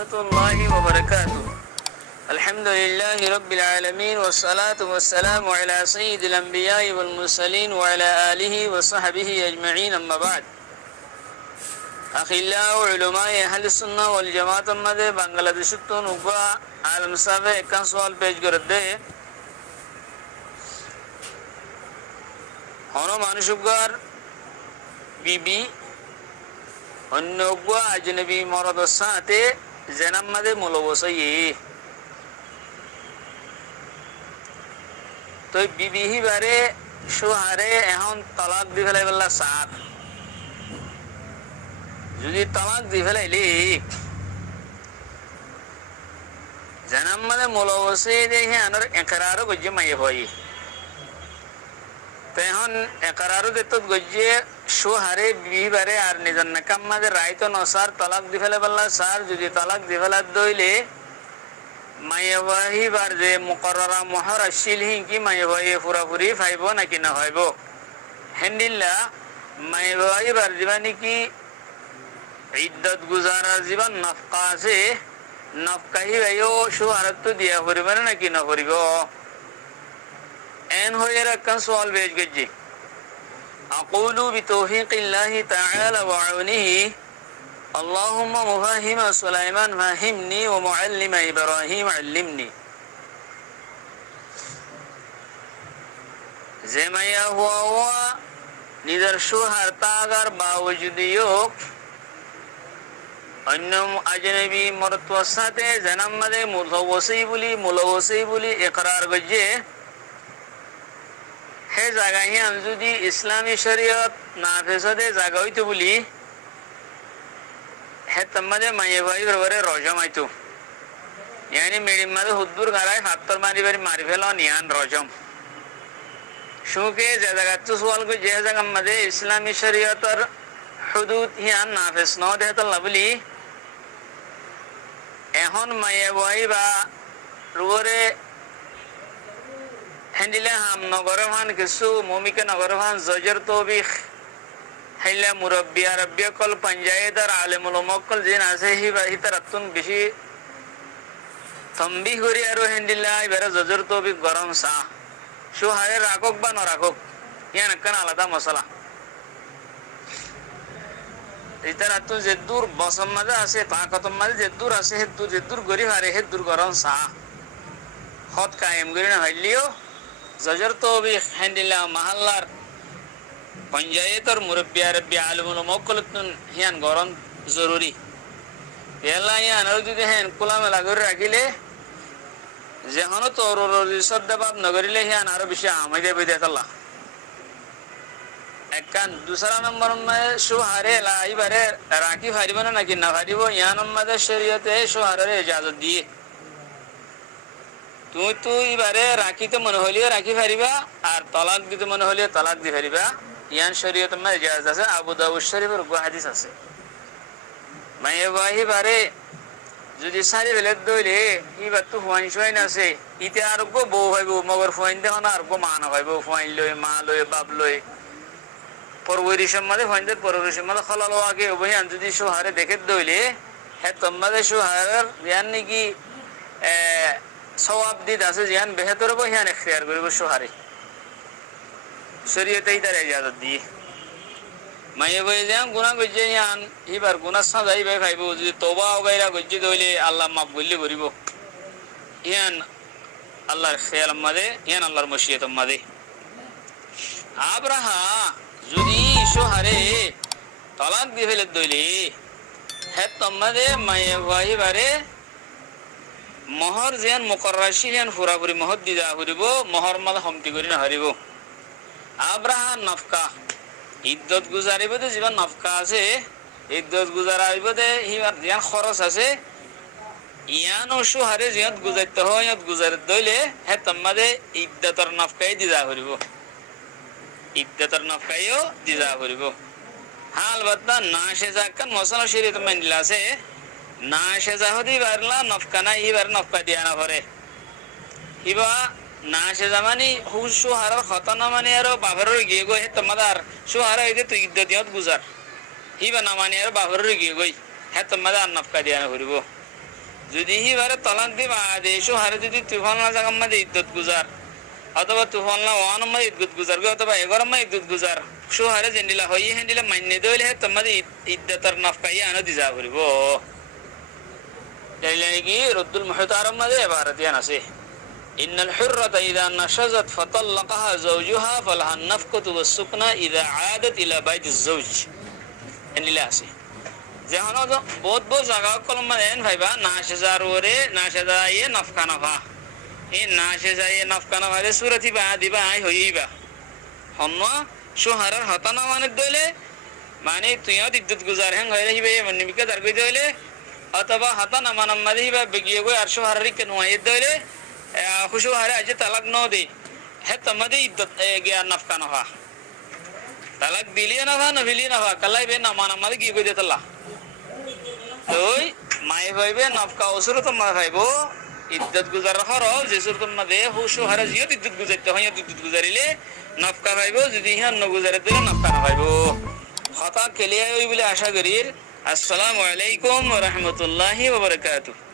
ورحمة الله وبركاته. الحمد لله رب العالمين والصلاة والسلام على سيد الأنبياء والمرسلين وعلى آله وصحبه أجمعين أما بعد. أخلاء علماء أهل السنة والجماعة مده بنغلاديش تو نوبا عالم سابه كان سوال پیش کرده هنو মানুষগুয়ার বিবি অন্যগুয়া আজনবী মরদের সাথে জেনাম মধ্যে মুলবসই তো বিবিহি বারে সুহারে এখন তালাক দি ফেলাই বললা সাত যদি তালাক দি ফেলাইলি জেনাম মধ্যে মুলবসই দেখে আনার একরারও গজ্জে মাইয়ে হয় এখন একরারও দিত গজ্জে সুহারে বিবারে আর নিজের নাকাম মাঝে রাইতো নসার তালাক দি ফেলে বললা সার যদি তালাক দি ফেলার দইলে মাইয়াবাহি বার যে মুকররা মোহর আসছিল হিংকি মাইয়াবাহি পুরাপুরি ফাইব নাকি না হইব হেন্ডিল্লা মাইয়াবাহি বার দিবা নাকি ইদ্দত গুজারার জীবন নফকা আছে নফকাহি ভাইও সুহারত তো দিয়া করিব নাকি না করিব এন হয়ে রাখান সওয়াল বেশ গজ্জি أقول بتوفيق الله تعالى وعونه اللهم مفهم سليمان فهمني ومعلم إبراهيم علمني زمايا هو নিদার সুহার তাগার বাওজুদিও অন্য আজনবী মরত্বর সাথে জনাম মধ্যে মুলবসি বলি ইকরার গজ্জে হে জায়গায় আমি যদি ইসলামী শরীয়ত নাফেজে জায়গা হইতো বলি হে তোমাদের মাইয়ে ভাই বরাবরে রজম আইতো ইয়ানি মেডিম মাঝে হুদ্দুর গারায় হাত্তর মারি ফেল নিয়ান রজম শুকে যে জায়গা তো সওয়াল কো যে জায়গা মাঝে ইসলামী শরীয়তর হুদুদ হিয়ান নাফেজ ন দেহতল্লা বলি এখন মাইয়ে ভাই বা রুবরে হেন্দিলে হাম নগরভান কিছু মমিকে নগরভান জজর তৌবিখ হাইলা মুরব্বী আরব্বী কল পঞ্চায়েত আলেমুল মক্কল জিন আছে হিতার আতুন বেশি তম্বি করি আর হেন্দিল্লা এবারে জজর তৌবিখ গরম চা সুহারে রাখক বা নরাখক ইয়ান একখান আলাদা মশলা ইতার আতুন যে দূর বসম মাঝে আছে তাকতম মাঝে যে দূর আছে যে দূর গরি হারে হে দূর গরম চা হত কায়েম করি না হইলিও জজর তৌবিখ হেন্দিল্লা মাহাল্লার পঞ্চায়েতর মুরব্বী আরব্বী আলমুল মক্কলতুন হিয়ান গরম জরুরি এলা ইয়ান আর যদি হেন খোলামেলা করে রাখিলে যেহনো তোর শ্রদ্ধাভাব নগরিলে হিয়ান আরো বেশি আমাদের বেদাতাল্লাহ একখান দুসরা নম্বর সুহারে লাইবারে রাখি ফারিব না নাকি না ফারিব ইয়ান আমাদের শরীয়তে সুহারের ইজাজত দিয়ে তুই এবারে রাখিতে মনে হলিও রাখি ফারিবা আর তালাক দিতে মনে হলিও তালাক দি ফারিবা ইয়ান শরীয়ত মধ্যে ইজাজত আছে আবু দাউদ শরীফের হাদিস আছে মাইয়ে বাহি বারে যদি সারি বেলে দইলে ইবার তো ফুয়াইন শুয়াইন আছে ইতে আর গো বউ হইব মগর ফুয়াইন দেহ না আর গো মা না হইব ফুয়াইন লই মা লই বাপ লই পরবরি সম্মাদে ফুয়াইনদের পরবরি সম্মাদে খলালো আগে অবহিয়ান যদি সুহারে দেখে দইলে হ্যাঁ তোমাদের সুহারের ইয়ান নাকি সওয়াব দিত আছে জিয়ান বেহতর বহিয়ান ইখতিয়ার করিব সুহারে শরীয়তে তার ইজাজত দিয়ে মাইয়ে বই যান গুনাহ গজ্জে ইয়ান এবার গুনাহ সাজাই ভাই ভাইব যদি তওবা ওগাইরা গজ্জে দইলে আল্লাহ মাফ করলে করিব ইয়ান আল্লাহর খেয়াল মাদে ইয়ান আল্লাহর মশিয়ত মাদে আব্রাহা যদি সুহারে তালাক দিয়ে ফেলে দইলে হে তোমাদের মাইয়ে ভাই বারে মহর যেন মুকররাশি যেন পুরাপুরি মহর দি যা করিব মহর মালা হমতি করি না হারিব আব্রাহা নফকা ইদ্দত গুজারিব দে জীবন নফকা আছে ইদ্দত গুজারিব দে হিবার যেন খরচ আছে ইয়ান সুহারে যেন গুজারতে হয় ইয়াত গুজার দইলে হে তোমাদে ইদ্দতর নফকাই দি যা করিব ইদ্দতর নফকাইও দি যা করিব হাল বাদা না সে যাকান মশলা শরীয়ত মানিলা আছে না সে যাহদি বারলা নফকা না ইবার নফকা দিয়া না পরে হিবা না সে জামানি হুস সুহারের খতনা মানে আর বাবরের গিয়ে গই হে তোমাদার সুহার হইতে তুই ইদ্দতিয়ত গুজার হিবা না মানে আর বাবরের গিয়ে গই হে তোমাদার নফকা দিয়া না করিব যদি হিবারে তালাক দিবা আদে শোহারে যদি তুফান না জাগাম মাদে ইদ্যত গুজার অথবা তুফান না ওয়ান মা ইদ্যত গুজার অথবা 11 মা ইদ্যত গুজার শোহারে জেন্ডিলা হই হেন্ডিলা মান্য দইলে তোমাদের ইদ্যতর নাফকাই আনো দিজা করিব জানিলে কি রদ্দুল মুহতারাম মাদে ইবারাতিয়ান আছে ইন্নাল হুররাতা ইযা নাশাজাত ফাতাল্লাকাহা যাওজুহা ফালাহা নাফকাতু ওয়াস-সুকনা ইযা আদাত ইলা বাইতিজ যাওজ এনিলা আছে যেমন বহুত বহুত জায়গা কলম মানেন ভাইবা নাশাজার ওরে নাশাজায়ে নাফকা নাফা এই নাশাজায়ে নাফকা নাফারে সুরতি বা দিবা আই হইবা হন্ন শোহারার হতানা মানে দইলে মানে তুইও ইদ্যত গুজার হ্যাং হইলে হিবে মানে বিকা দার কই দইলে অথবা হতানা মানাম মাদি হিবা বেগিয়ে গই আর শোহারারি কেন হয় দইলে খুশু হারে আজ তালাক ন দে হে তোমাদে ইদ্যত গিয়া নাফকা নাফা তালাক দিলিয়ে নাফা না ভিলিয়ে নাফা কালাই বে না মানাম মাদি কি কই দেতলা ওই মাই ভাইবে নাফকা ওসুরত মা ভাইবো ইদ্যত গুজার হরো যে সুরত মধ্যে হুশু হারা জিও ইদ্যত গুজারতে হয় ইদ্যত গুজারিলে নাফকা ভাইবো যদি ইহান ন গুজারে দিলে নাফকা না ভাইবো হতা কেলিয়া ওই বলে আশা করি আসসালামু আলাইকুম ওয়া রাহমাতুল্লাহি ওয়া বারাকাতুহু।